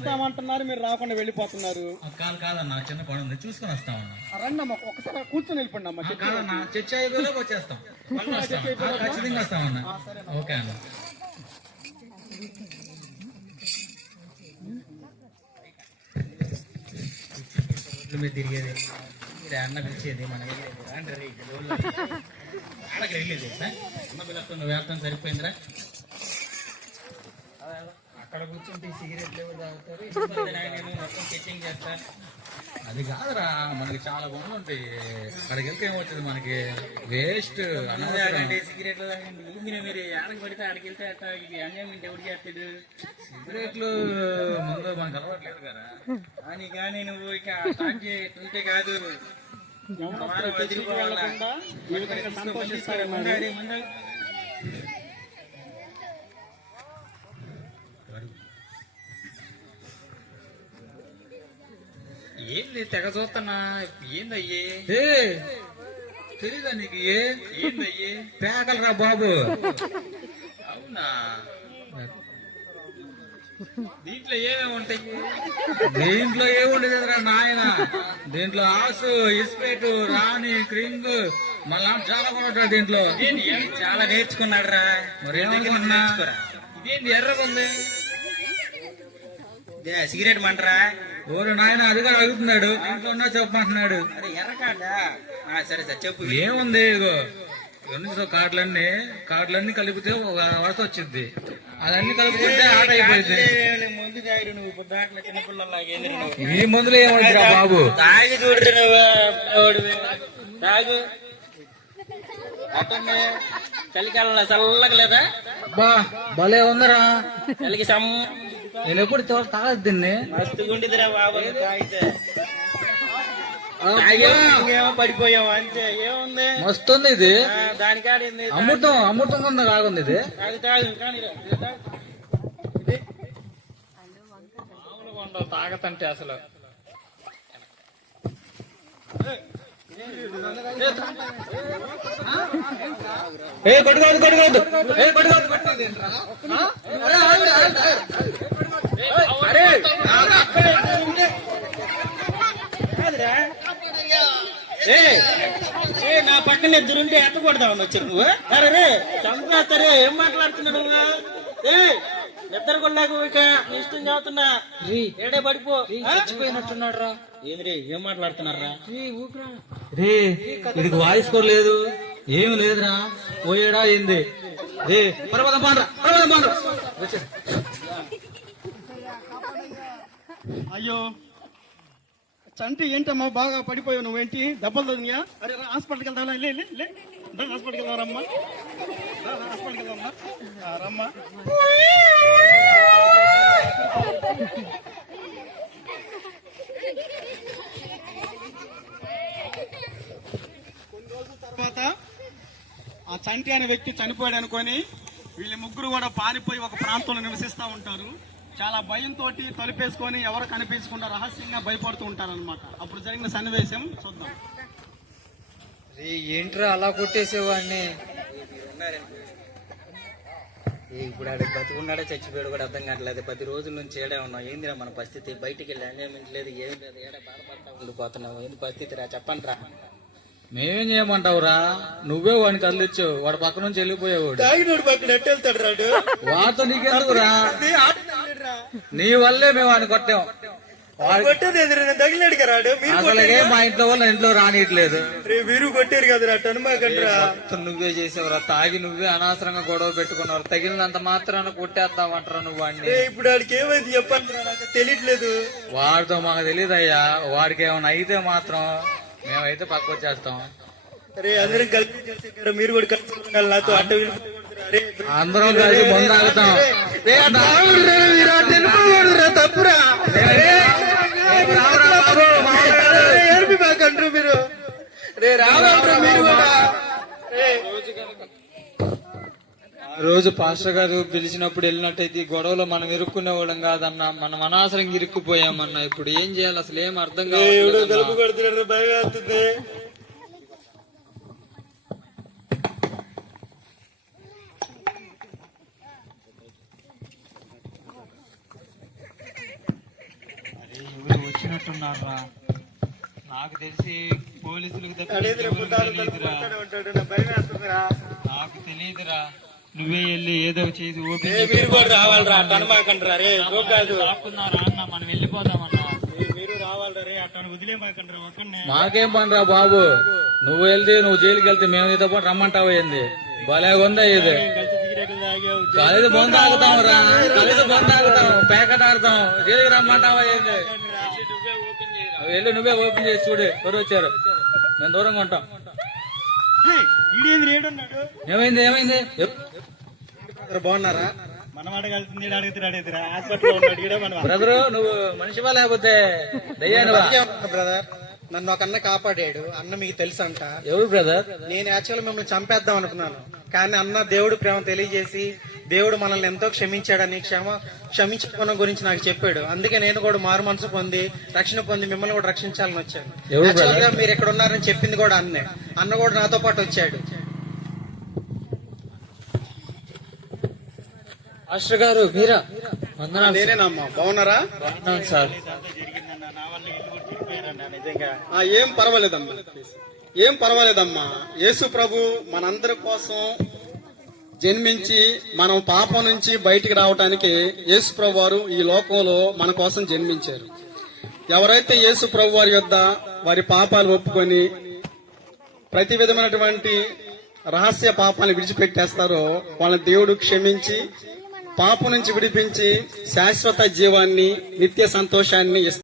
వస్తామంటున్నారు మీరు రాకుండా వెళ్ళిపోతున్నారు. కాదు కాదన్నా చిన్న పని ఉంది. చూసుకొని వస్తామన్నా రండి అమ్మ ఒకసారి కూర్చొని వెళ్ళిపోండి అమ్మ ఆ, కాదన్నా చర్చ అయిపోయేలోపు వచ్చేస్తాం. మళ్ళీ వస్తాం ఆ, ఖచ్చితంగా వస్తామన్నా ఓకే అన్న. మీద తిరిగేది మీరు అన్న పిలిచేది మన వెళ్ళేది రాండి రే, ఇక్కడ రోడ్లో. ఆడకి వెళ్ళేది? అన్న పిల్లతో నువ్వు వెళ్తాం సరిపోయిందిరా. అక్కడ కూర్చుంటే సిగరెట్లు ఎవరు తాగుతారు? మొత్తం సెట్టింగ్ చేస్తా. అది కాదురా మనకి చాలా ఉంటాయి అక్కడికి వెళ్తే ఏమవుతుంది మనకి? వేస్ట్ సిగరెట్లు తాగండి. మీరు మీరు ఆడకి పడితే ఆడికి వెళ్తే అట్ట ఇది ఎంజాయ్మెంట్ ఎవరు చేస్తాడు? సిగరెట్లు ముందు మనకు అలవాట్లేదు కదా. కానీ కానీ నువ్వు ఇక చేస్తుంటే కాదు. ఏంది తెగ చూస్తున్నా ఏందయ్యే తెలీదా నీకు ఏ? ఏందయ్యే? పేకలరా బాబు. అవునా? దీంట్లో ఏమేమి ఉంటాయి? దీంట్లో ఏముండేదిరా నాయన? దీంట్లో ఆసు ఇస్పేటు రాణి క్రింగ్ మళ్ళా చాలా ఉంటాడు దీంట్లో. చాలా నేర్చుకున్నాడు రా మరి ఏమనుకుంటున్నా ఇదేంటి ఎర్రగా ఉంది సిగరెట్ మంటరా? ఓరు నాయన అది కూడా అడుగుతున్నాడు. ఇంట్లో ఉన్నా చెప్పమంటున్నాడు. సరే సరే చెప్పు. ఏముంది ఇగో? ఎన్ని కార్డులన్నీ కార్డులన్నీ కలిపితే ఒక వరుస వచ్చింది అదన్నీ కలుపుకుంటే ఆట అయిపోయింది? ఈ మందులు ఏమవుతురా బాబు? తాగి పిల్లోడివి. తాగు. చలికాలంలో చల్లగా లేదా బా భలే ఉందరా. చలికి సమ్ నేను ఎప్పుడు తాగదు దీన్ని. పడిపోయావు అంతే. ఏముంది? మస్తు ఉంది ఇది దానికాడింది అమృతం అమృతం ఉందా కాగుంది ఇది. తాగతంటే అసలు. ఏ కొట్టుకోవద్దు కొట్టుకోవద్దు. ఏ కొట్టుకోవద్దు అరే కాదురా. ఏయ్, ఏయ్, నా పక్కన ఎదురుంటే ఎట్ట కొడదామని వచ్చారు నువ్వు అరే రే చంపేస్తారే ఏం మాట్లాడుతున్నావు నువ్వు? ఏ నిద్ర కొన్నాక ఇక నీ ఇష్టం చదువుతున్నా. ఏడే పడిపో. చచ్చిపోయినట్టున్నాడు రా ఏంది రే ఏం మాట్లాడుతున్నారా రే ఇది వాయిస్ కూడా లేదు. ఏమి లేదురా. పోయాడా ఏంది? రే పర్వతం పాండ్రా పర్వతం పాండ్రా. అయ్యో. చంటి ఏంటమ్మా బాగా పడిపోయావు నువ్వేంటి? దెబ్బలు తగినాయా అరే హాస్పిటల్కి వెళ్దాం లే లే హాస్పిటల్కి వెళ్దాం రమ్మా. హాస్పిటల్కి వెళ్దాం రమ్మా. తర్వాత ఆ చంటి అనే వ్యక్తి చనిపోయాడు అనుకొని వీళ్ళ ముగ్గురు కూడా పారిపోయి ఒక ప్రాంతంలో నివసిస్తూ ఉంటారు. చాలా భయంతో తలుపేసుకొని ఎవరు కనిపించకుండా రహస్యంగా భయపడుతూ ఉంటారు అనమాట అప్పుడు జరిగిన సన్నివేశం చూద్దాం. రే, ఏంట్రా అలా కొట్టేసేవాడిని? ఇప్పుడు ఆడు బతికున్నాడో చచ్చిపోయాడు కూడా అర్థం కావట్లేదు. పది రోజుల నుంచి ఏడే ఉన్నాం ఏందిరా మన పరిస్థితి? బయటికి వెళ్ళి ఎంజాయ్మెంట్ లేదు ఏం లేదు. ఏడే బాధపడతా ఉండిపోతున్నావు? ఏంది పరిస్థితి రా? చెప్పండి రా మేమేం చేయమంటావురా? నువ్వే వాడిని కదిలిచ్చావు. వాడు పక్క నుంచి వెళ్ళిపోయేవాడు. తాగినోడు పక్కన ఎట్టు వెళ్తాడు రాడు? వాడితో నీకెందుకురా? నీ వల్లే మేము వాడిని కొట్టాం కొట్టేది అసలుగే మా ఇంట్లో వాళ్ళు ఇంట్లో రానియట్లేదు మీరు కొట్టారు కదరా నువ్వే చేసావురా తాగి నువ్వే అనవసరంగా గొడవ పెట్టుకున్నావు తగిలినంత మాత్రాన కొట్టేద్దామంటారా నువ్వు వాడిని ఇప్పుడు ఆడికి ఏమైంది చెప్పండి నాకు తెలియట్లేదు వాడితో మాకు తెలియదయ్యా వాడికి ఏమైనా అయితే మాత్రం మేమైతే పక్క వచ్చేస్తాం అరే అందరం కలిసి మీరు కూడా కలిసి ఉండాలి నాతో అడ్డ అందరం కలిసి ముందు ఆగుతాం ఏర్పిమాకండ్రు మీరు? రే రావంటారు మీరు కూడా. ఆ రోజు పాస్టర్ గారు పిలిచినప్పుడు వెళ్ళినట్టయితే ఈ గొడవలో మనం ఇరుక్కునే వాళ్ళం కాదన్నా మనం అనవసరంగా ఇరుక్కుపోయామన్నా. ఇప్పుడు ఏం చేయాలి? అసలు ఏం అర్థం ఎవరు వచ్చినట్టున్నారా నాకు తెలిసి పోలీసులకు. నాకు తెలియదురా. నువ్వే వెళ్ళి ఏదో చేసి మీరు కూడా రావాలిరా అట్ట అనమాకండ్రా రే ఆపుకున్నారా అన్న మనం వెళ్ళిపోదామన్నా. మీరు రావాలిరా రే అట్ట వదిలేమాకండ్రా ఒక్కడిని. మాకేం పనిరా బాబు? నువ్వు వెళ్తే నువ్వు జైలుకి వెళ్తే మేము నీతో పాటు రమ్మంటావు ఏంది? భలే ఉందా ఇది? కలిసి బంద్ ఆగుతాం రా. కాలేజీ బంద్ ఆగుతాం. ప్యాకెట్ ఆడతాం జైలుకి రమ్మంటావా ఏంది? వెళ్ళి నువ్వే ఓపెన్ చేసి చూడు ఎవరు వచ్చారు? మేము దూరంగా ఉంటాం. ఏమైంది ఏమైంది? బాగున్నారా? మన బ్రదరు నువ్వు మనిషివా లేకపోతే దయ్యానువా బ్రదర్. నన్ను ఒక అన్న కాపాడాడు. అన్న మీకు తెలుసు అంట ఎవరు బ్రదర్? నేను యాక్చువల్ మిమ్మల్ని చంపేద్దాం అనుకున్నాను. కానీ అన్న దేవుడు ప్రేమ తెలియజేసి దేవుడు మనల్ని ఎంతో క్షమించాడని క్షమ క్షమించుకోవడం గురించి నాకు చెప్పాడు. అందుకే నేను కూడా మారు మనసు పొంది రక్షణ పొంది మిమ్మల్ని కూడా రక్షించాలని వచ్చాను. మీరు ఎక్కడ ఉన్నారని చెప్పింది కూడా అన్నే. అన్న కూడా నాతో పాటు వచ్చాడు. మాస్టర్ గారు మీరా నేనేనమ్మా బాగున్నారా? సార్. ఏం పర్వాలేదమ్మా. ఏం పర్వాలేదమ్మా. యేసు ప్రభు మనందరి కోసం జన్మించి మనం పాపం నుంచి బయటికి రావడానికి యేసు ప్రభు వారు ఈ లోకంలో మన కోసం జన్మించారు. ఎవరైతే యేసు ప్రభు వారి యొద్ద వారి పాపాలు ఒప్పుకొని ప్రతి విధమైనటువంటి రహస్య పాపాన్ని విడిచిపెట్టేస్తారో వాళ్ళ దేవుడు క్షమించి పాపం నుంచి విడిపించి శాశ్వత జీవాన్ని నిత్య సంతోషాన్ని ఇస్తారు